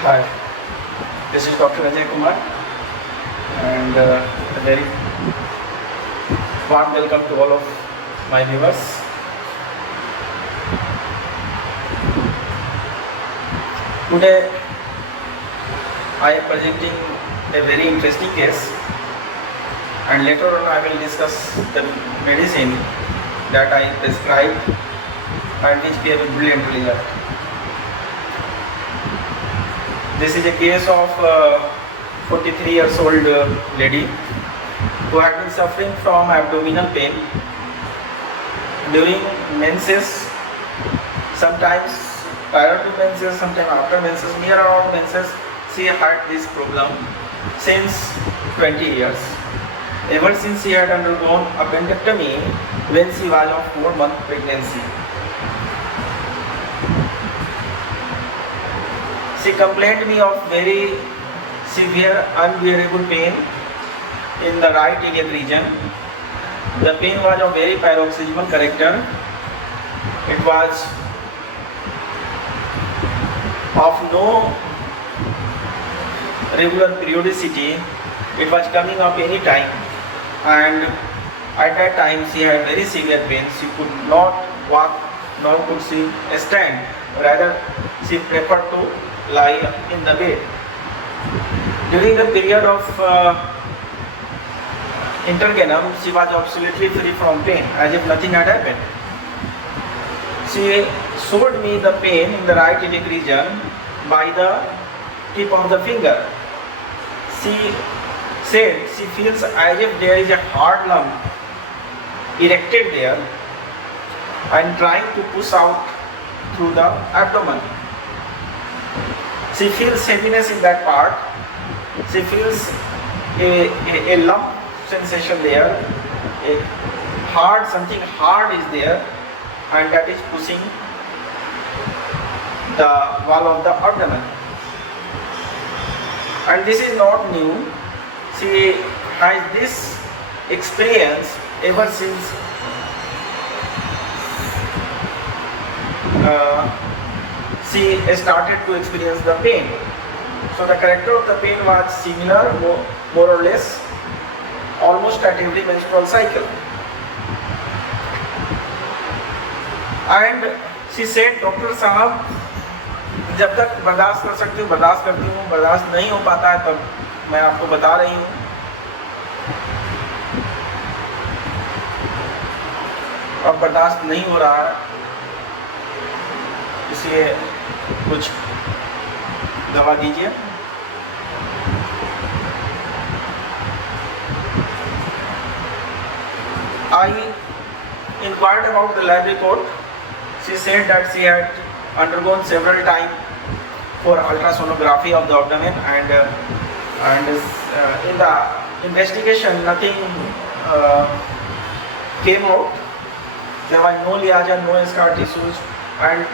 Hi, this is Dr. Ajay Kumar and a very warm welcome to all of my viewers. Today I am presenting a very interesting case and later on I will discuss the medicine that I prescribe and which we have brilliantly learned. This is a case of 43 years old lady who had been suffering from abdominal pain during menses, sometimes prior to menses, sometimes after menses, near around menses. She had this problem since 20 years. Ever since she had undergone appendectomy when she was of 4-month pregnancy. She complained me of very severe unbearable pain in the right iliac region. The pain was of very paroxysmal character. It was of no regular periodicity. It was coming up any time, and at that time she had very severe pain. She could not walk, nor could she stand. Rather, she preferred to lie in the bed. During the period of intergenum, she was absolutely free from pain, as if nothing had happened. She showed me the pain in the right iliac region by the tip of the finger. She said she feels as if there is a hard lump erected there and trying to push out through the abdomen. She feels heaviness in that part. She feels a lump sensation there. Something hard is there, and that is pushing the wall of the abdomen. And this is not new. She has this experience ever since she started to experience the pain. So the character of the pain was similar, more or less, almost at every menstrual cycle. And she said, doctor साहब, जब तक बर्दाश्त कर सकती हूँ बर्दाश्त करती हूँ, बर्दाश्त नहीं हो पाता है तब मैं आपको बता रही हूँ. अब बर्दाश्त नहीं हो रहा है, इसलिए कुछ दवा दीजिए. I inquired about the lab report. She said that she had undergone several times for ultrasonography of the abdomen, and in the investigation nothing came out. There was no liaison, no scar tissues, and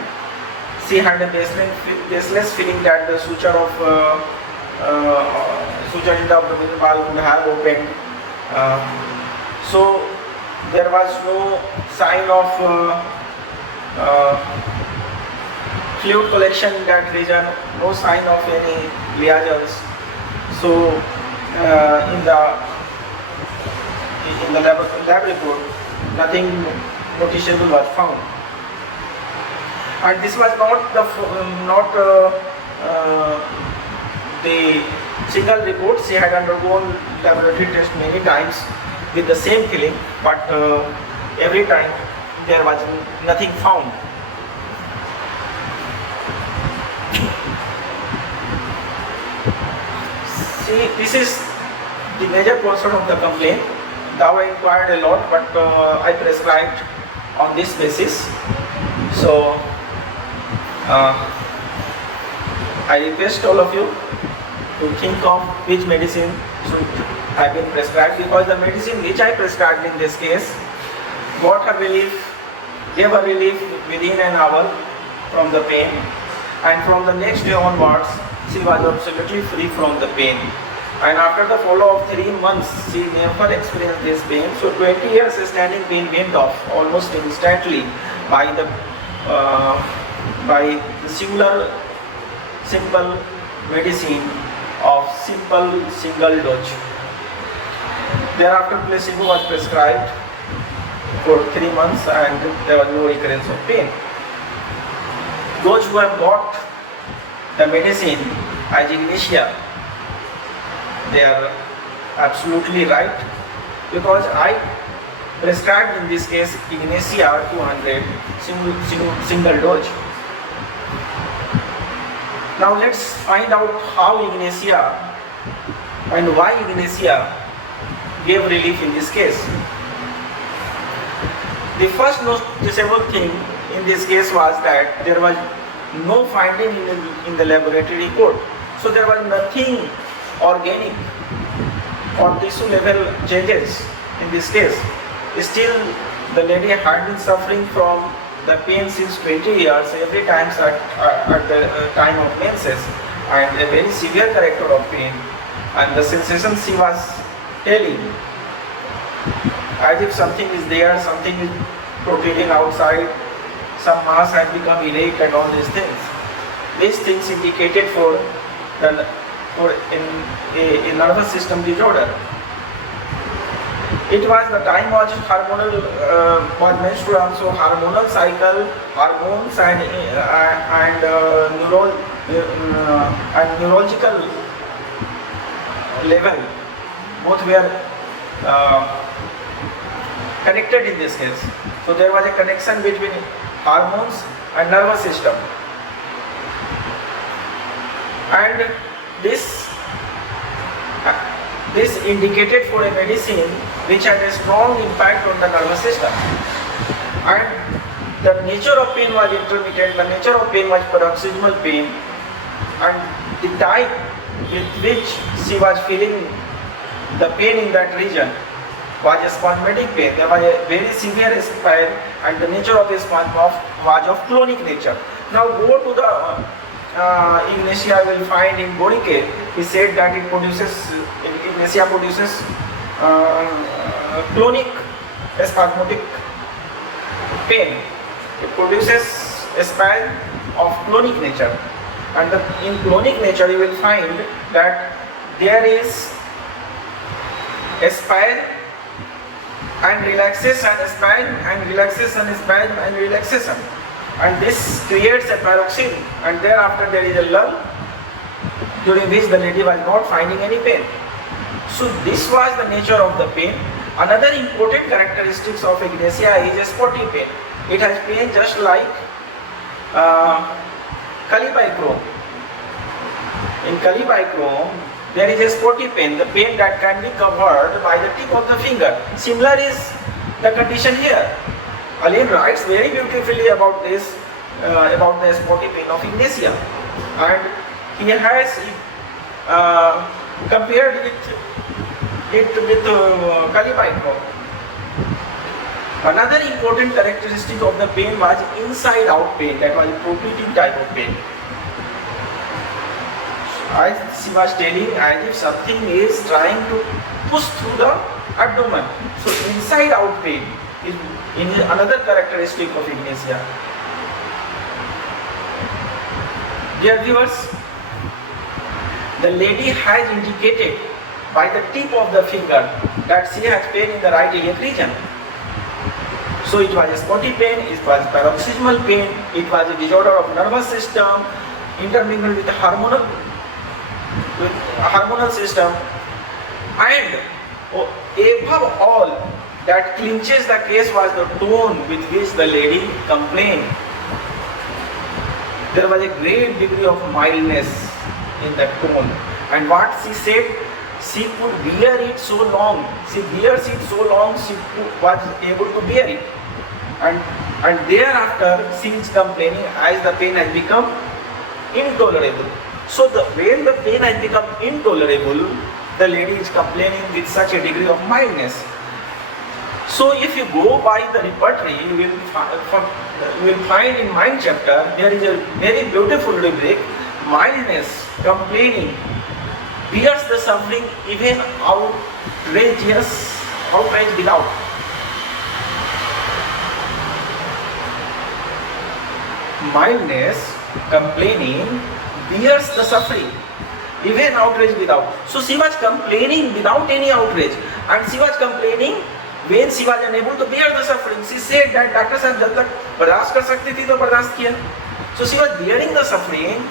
she had a baseless feeling that the suture in the abdominal wall would have opened. So there was no sign of fluid collection in that region, no sign of any liaisons. So in the lab report, nothing noticeable was found. And this was not the single report. She had undergone laboratory test many times with the same feeling, but every time there was nothing found. See, this is the major concern of the complaint. Now I inquired a lot, but I prescribed on this basis. So I request all of you to think of which medicine should have been prescribed, because the medicine which I prescribed in this case got her relief, gave her relief within an hour from the pain, and from the next day onwards she was absolutely free from the pain. And after the follow of 3 months, she never experienced this pain. So 20 years standing pain went off almost instantly by the singular simple medicine of simple single dose. Thereafter placebo was prescribed for 3 months and there was no recurrence of pain. Those who have got the medicine as Ignatia, they are absolutely right, because I prescribed in this case Ignatia 200 single dose. Now let's find out how Ignatia and why Ignatia gave relief in this case. The first noticeable thing in this case was that there was no finding in the laboratory report. So there was nothing organic or tissue level changes in this case. Still, the lady had been suffering from the pain since 20 years, every time at the time of menses, and a very severe character of pain. And the sensation she was telling, as if something is there, something is protruding outside, some mass had become erect and all these things. These things indicated for a nervous system disorder. It was the time was hormonal, was menstrual, so hormonal cycle, hormones and neurological level, both were connected in this case. So there was a connection between hormones and nervous system, and this indicated for a medicine which had a strong impact on the nervous system. And the nature of pain was intermittent, the nature of pain was paroxysmal pain, and the type with which she was feeling the pain in that region was a spasmodic pain. There was a very severe spasm, and the nature of the spasm was of clonic nature. Now go to the Ignatia will find in body care. He said that it produces, Ignatia produces clonic spasmodic pain. It produces a spasm of clonic nature, and in clonic nature you will find that there is a spasm and relaxation, spasm and relaxation, spasm and relaxation, and this creates a paroxysm, and thereafter there is a lull during which the lady was not finding any pain. So this was the nature of the pain. Another important characteristics of Ignatia is a spotty pain. It has pain just like Colic. In Colic, there is a spotty pain, the pain that can be covered by the tip of the finger. Similar is the condition here. Alain writes very beautifully about this, about the spotty pain of Ignatia, and he has compared it with Colic. Another important characteristic of the pain was inside-out pain, that was a protruding type of pain. As she was telling, as if something is trying to push through the abdomen. So inside-out pain is another characteristic of Ignatia. Dear viewers, the lady has indicated by the tip of the finger that she has pain in the right iliac region. So it was a spotty pain, it was paroxysmal pain, it was a disorder of nervous system intermingled with hormonal system, and above all that clinches the case was the tone with which the lady complained. There was a great degree of mildness in that tone, and what she said, she could bear it so long, she bears it so long, she was able to bear it, and thereafter she is complaining as the pain has become intolerable. So when the pain has become intolerable, the lady is complaining with such a degree of mildness. So if you go by the repertory, you will find in mind chapter there is a very beautiful rubric: mildness, complaining, bears the suffering even outrage without. Mildness, complaining, bears the suffering even outrage without. So she was complaining without any outrage, and she was complaining when she was unable to bear the suffering. She said that Dr. Sahab jab tak bardasht kar sakti thi to bardasht kiya. So she was bearing the suffering,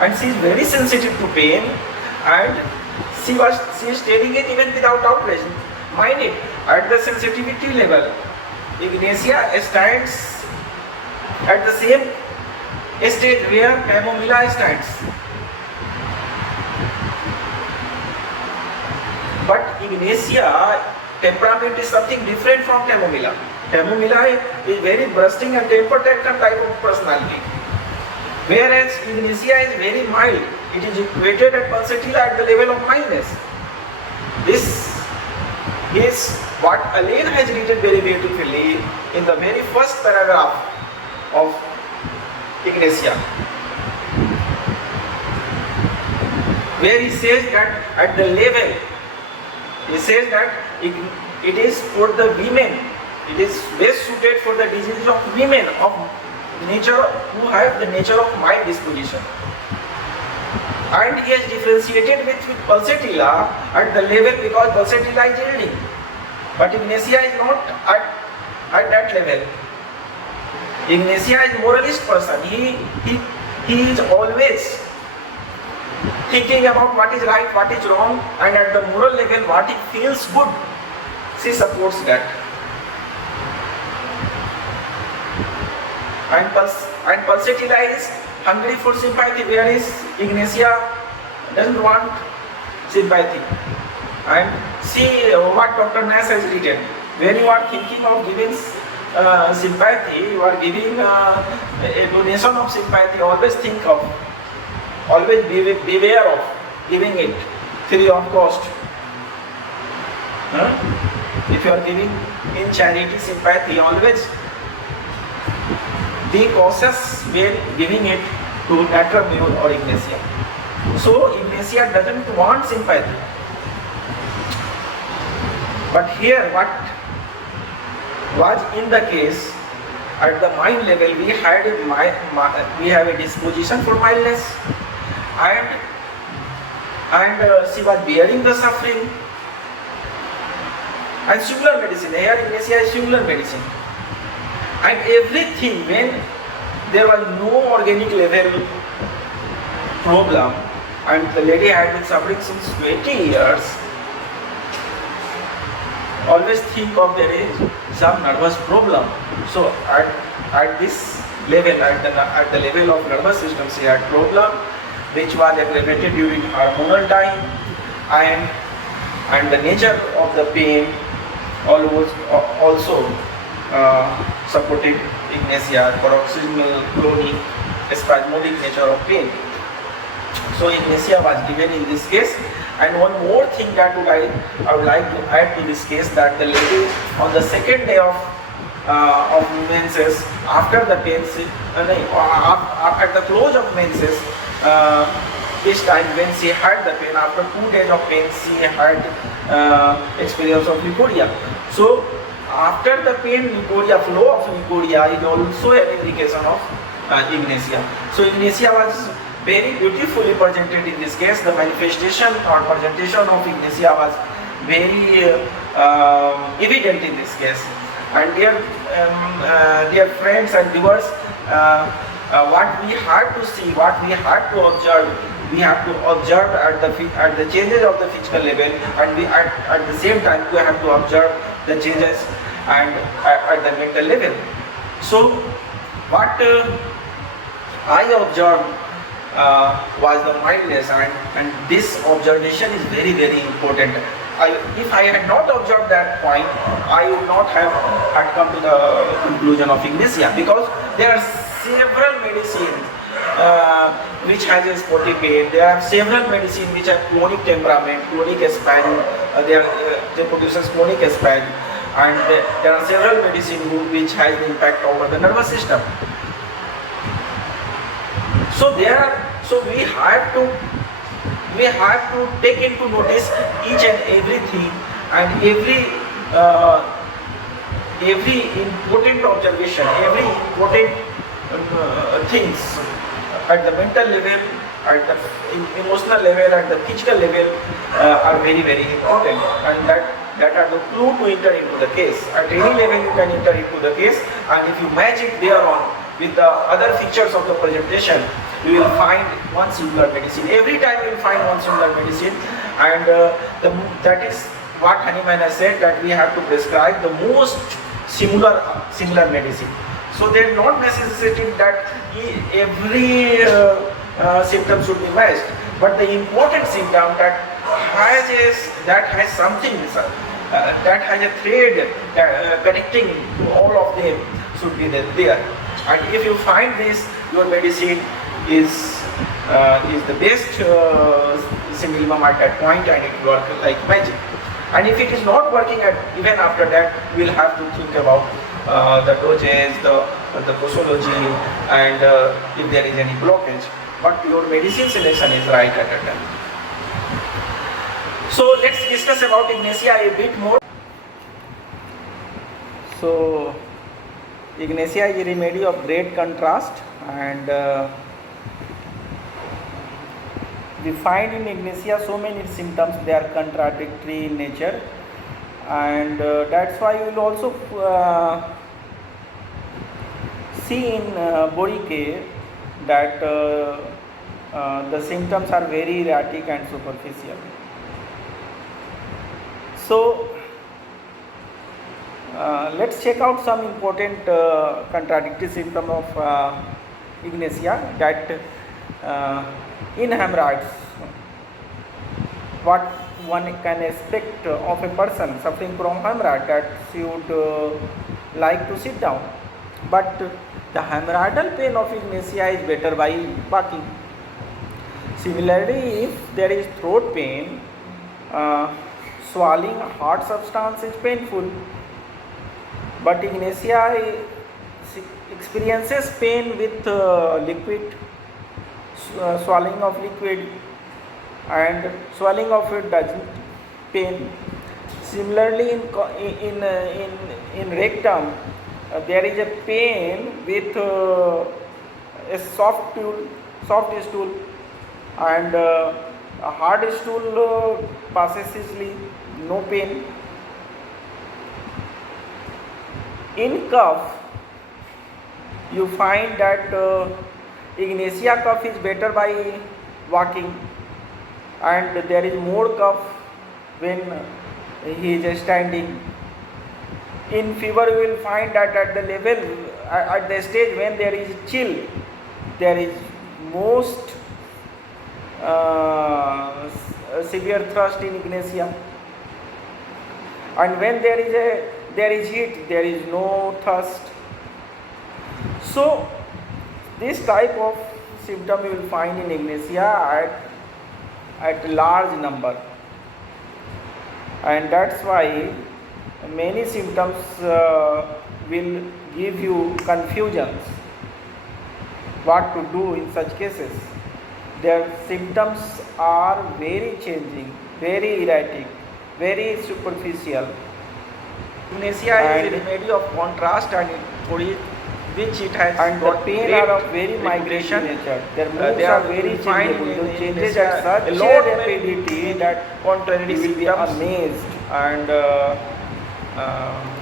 and she is very sensitive to pain, and she is telling it even without outrage. Mind it, at the sensitivity level, Ignatia stands at the same stage where Camomilla stands. But Ignatia temperament is something different from Camomilla. Camomilla is very bursting and temper tantrum type of personality, whereas Ignatia is very mild. It is equated at pulsatilla at the level of mildness. This is what Alain has written very beautifully in the very first paragraph of Ignatia, where he says that at the level, he says that it is for the women, it is best suited for the diseases of women of nature who have the nature of mild disposition. And he has differentiated with pulsatilla at the level because pulsatilla is yielding, but Ignatia is not at that level. Ignatia is moralist person. He is always thinking about what is right, what is wrong, and at the moral level what he feels good, she supports that. And pulsatilla is hungry for sympathy, whereas Ignatia doesn't want sympathy. And see what Dr. Nash has written. When you are thinking of giving sympathy, you are giving a donation of sympathy, always think of, always beware of giving it free of cost. If you are giving in charity sympathy, always be cautious when giving it to Dr. Mule or Ignatia. So Ignatia doesn't want sympathy. But here what was in the case, at the mind level we have a disposition for mildness, and she was bearing the suffering. And singular medicine, here Ignatia is singular medicine. And everything, when there was no organic level problem and the lady had been suffering since 20 years, always think of there is some nervous problem. So at this level, at the level of nervous system, she had problem which was aggravated during hormonal time, and the nature of the pain also supported Ignatia, paroxysmal, chronic, spasmodic nature of pain. So Ignatia was given in this case. And one more thing that I would like to add to this case, that the lady on the second day of menses, after the pain, at the close of menses, this time when she had the pain, after 2 days of pain, she had experience of leukorrhea. So after the pain, leukorrhea, flow of leukorrhea is also an indication of Ignatia. So Ignatia was very beautifully presented in this case. The manifestation or presentation of Ignatia was very evident in this case. And dear friends and viewers, what we had to see, what we had to observe, we have to observe at the changes of the physical level, and we at the same time we have to observe the changes and at the mental level. So what I observed was the mildness, and this observation is very, very important. If I had not observed that point, I would not have had come to the conclusion of Ignatia, because there are several medicines which has a spotty pain. There are several medicines which have chronic temperament, chronic spasm. They produces chronic spasm, and there are several medicines which has an impact over the nervous system. So we have to take into notice each and everything, and every important observation, every important things at the mental level, at the emotional level, at the physical level are very, very important, and that are the clue to enter into the case. At any level you can enter into the case, and if you match it thereon with the other features of the presentation, you will find one similar medicine. Every time you will find one similar medicine, and that is what Hahnemann has said, that we have to prescribe the most similar medicine. So there is not necessity that every symptom should be matched, but the important symptom that has something, that has a thread connecting all of them should be there. And if you find this, your medicine is the best simillimum at that point, and it works like magic. And if it is not working even after that, we will have to think about the dosage, the posology, and if there is any blockage. But your medicine selection is right at that time. So let's discuss about Ignatia a bit more. So Ignatia is a remedy of great contrast, and we find in Ignatia so many symptoms, they are contradictory in nature, and that's why you will also see in Borike that the symptoms are very erratic and superficial. So let's check out some important contradictory symptom of Ignatia, that in hemorrhoids, what one can expect of a person suffering from hemorrhoid, that she would like to sit down, but the hemorrhoidal pain of Ignatia is better by walking. Similarly, if there is throat pain, swallowing hard substance is painful, but Ignatia experiences pain with liquid, swallowing of liquid, and swallowing of it doesn't pain. Similarly, in rectum, there is a pain with a soft stool, and a hard stool passes easily, no pain. In cough, you find that Ignatia cough is better by walking, and there is more cough when he is standing. In fever, you will find that at the stage when there is chill, there is most severe thrust in Ignatia, and when there is heat, there is no thirst. So this type of symptom you will find in Ignatia at large number, and that's why many symptoms will give you confusions what to do in such cases. Their symptoms are very changing, very erratic, very superficial. Ignatia is a remedy of contrast, and for which it has got the pain are of very migration nature. Their moods are very changeable. They changes at such a rapidity that contrary will be amazed, and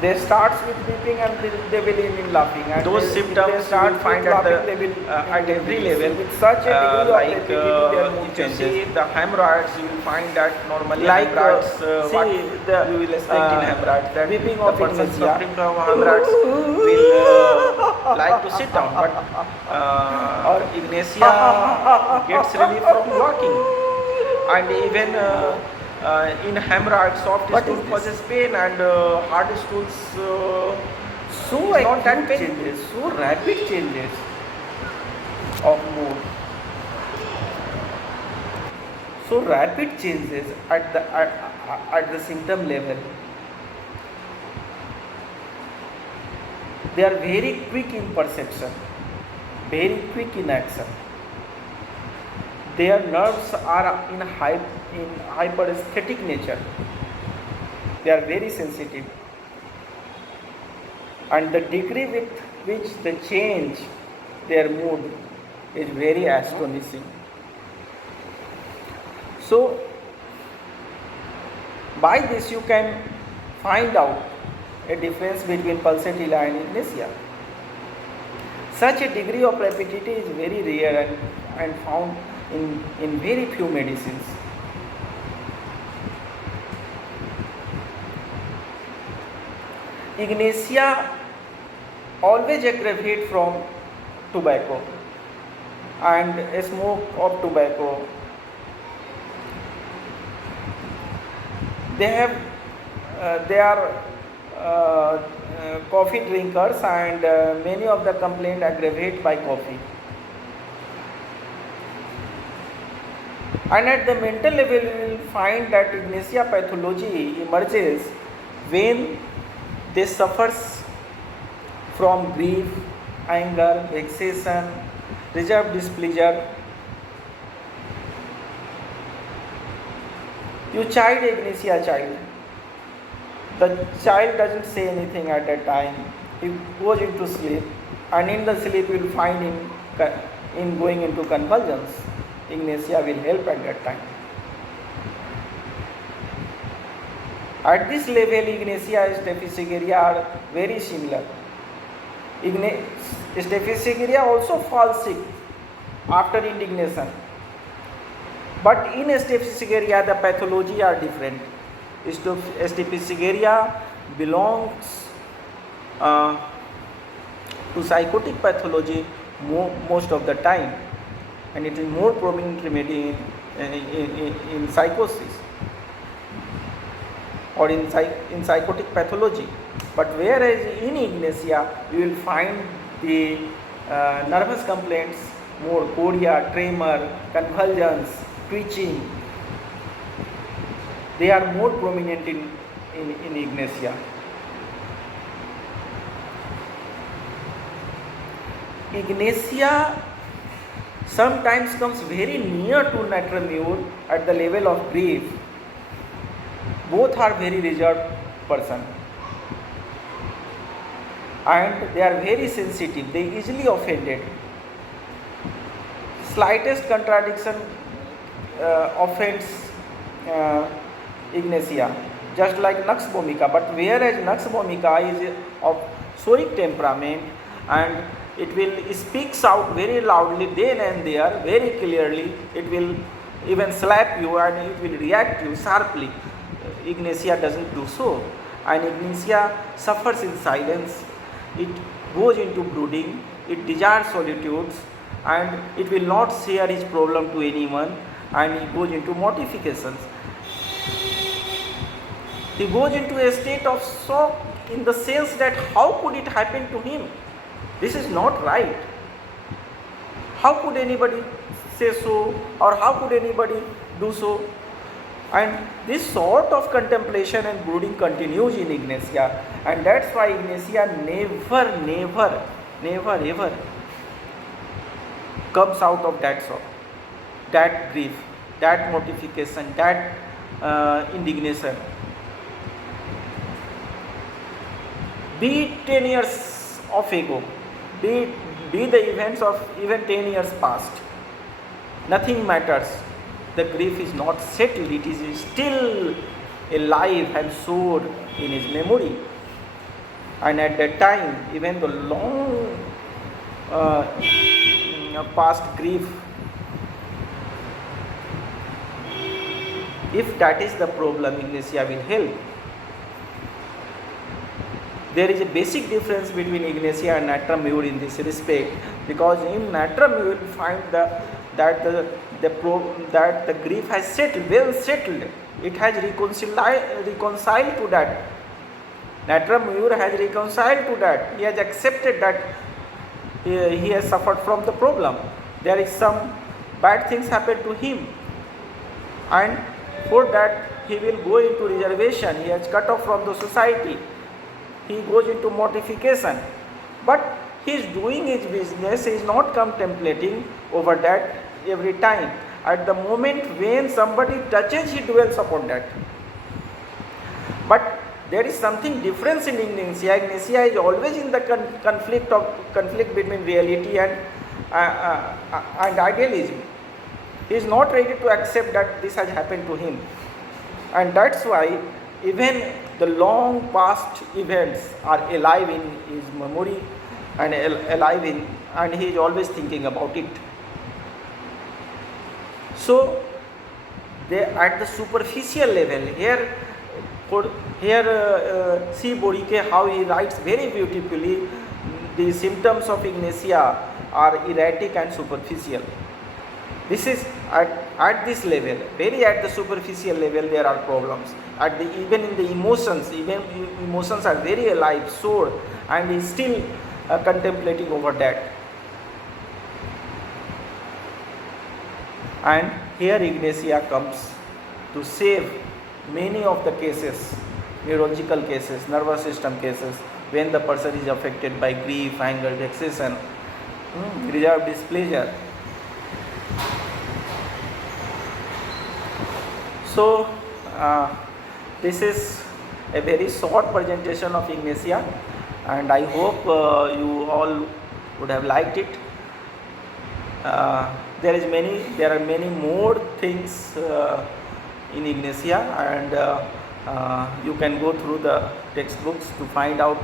they starts with weeping and they will end in laughing. And those symptoms they start you will find at every level with such a degree like of rapidity their mood changes. See the hemorrhoids, you will find that normally like hemorrhoids, what you will expect in hemorrhoids, that weeping of the person suffering from hemorrhoids will like to sit down, but Ignatia gets relief from walking, and even in hemorrhoids, soft stool causes pain, and hard stools so not that pain. Changes, so rapid changes of mood, so rapid changes at the symptom level. They are very quick in perception, very quick in action. Their nerves are in hyperesthetic nature. They are very sensitive, and the degree with which they change their mood is very astonishing. So by this you can find out a difference between pulsatilla and ignatia. Such a degree of rapidity is very rare and found in very few medicines. Ignatia always aggravate from tobacco and a smoke of tobacco. They are coffee drinkers, and many of the complaint aggravate by coffee. And at the mental level, you will find that ignatia pathology emerges when they suffers from grief, anger, vexation, reserved displeasure. You child ignatia child. The child doesn't say anything at that time. He goes into sleep, and in the sleep you will find him in going into convulsions. Ignatia will help at that time. At this level, ignatia and staphysagria are very similar. Staphysagria also falls sick after indignation. But in staphysagria, the pathology are different. Staphysagria belongs to psychotic pathology most of the time, and it is more prominently in psychosis or in psychotic pathology. But whereas in ignatia, you will find the nervous complaints more: chorea, tremor, convulsions, twitching. They are more prominent in ignatia. Ignatia sometimes comes very near to natrum at the level of grief. Both are very reserved person, and they are very sensitive. They easily offended. Slightest contradiction offends ignatia, just like nux vomica. But whereas nux vomica is of stoic temperament, and it will speaks out very loudly then and there, very clearly. It will even slap you and it will react you sharply. Ignatia doesn't do so, and ignatia suffers in silence. It goes into brooding, it desires solitudes, and it will not share its problem to anyone, and it goes into mortifications. He goes into a state of shock in the sense that how could it happen to him? This is not right. How could anybody say so, or how could anybody do so? And this sort of contemplation and brooding continues in ignatia, and that's why ignatia never ever comes out of that sorrow, that grief, that mortification, that indignation. Be it 10 years of ago, be the events of even 10 years past, nothing matters. The grief is not settled, it is still alive and stored in his memory. And at that time, even the long past grief, if that is the problem, ignatia will help. There is a basic difference between ignatia and natrum major in this respect, because in natrum you will find that the grief has settled, well settled. It has reconciled to that. Natrum major has reconciled to that. He has accepted that he has suffered from the problem. There is some bad things happen to him, and for that he will go into reservation. He has cut off from the society. He goes into mortification. But he is doing his business. He is not contemplating over that every time. At the moment when somebody touches, he dwells upon that. But there is something different in ignatia. Ignatia is always in the conflict between reality and idealism. He is not ready to accept that this has happened to him. And that's why even the long past events are alive in his memory and alive in, and he is always thinking about it. So they at the superficial level here, see Borike how he writes very beautifully. The symptoms of Ignatia are erratic and superficial. This is at this level, very at the superficial level there are problems. Even in the emotions, even emotions are very alive, sore, and he is still contemplating over that. And here Ignatia comes to save many of the cases, neurological cases, nervous system cases, when the person is affected by grief, anger, vexation, reserved displeasure. So this is a very short presentation of Ignatia, and I hope you all would have liked it. There are many more things in Ignatia, and you can go through the textbooks to find out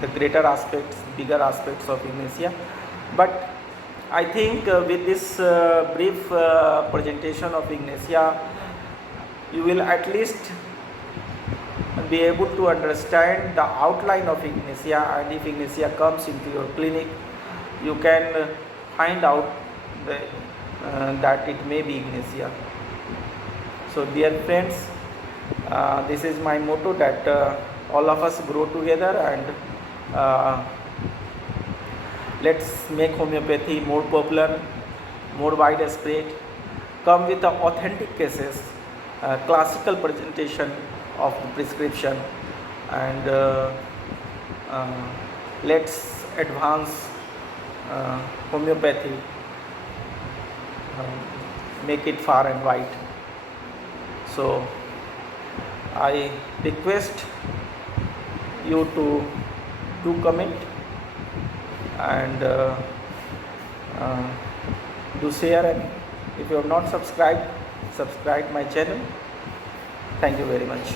the greater aspects, bigger aspects of Ignatia. But I think with this brief presentation of Ignatia, you will at least be able to understand the outline of Ignatia, and if Ignatia comes into your clinic, you can find out that it may be Ignatia. So dear friends, this is my motto, that all of us grow together, and let's make homeopathy more popular, more widespread, come with the authentic cases, classical presentation of the prescription, and let's advance homeopathy, make it far and wide. So I request you to do comment and do share, and if you have not subscribed, subscribe my channel. Thank you very much.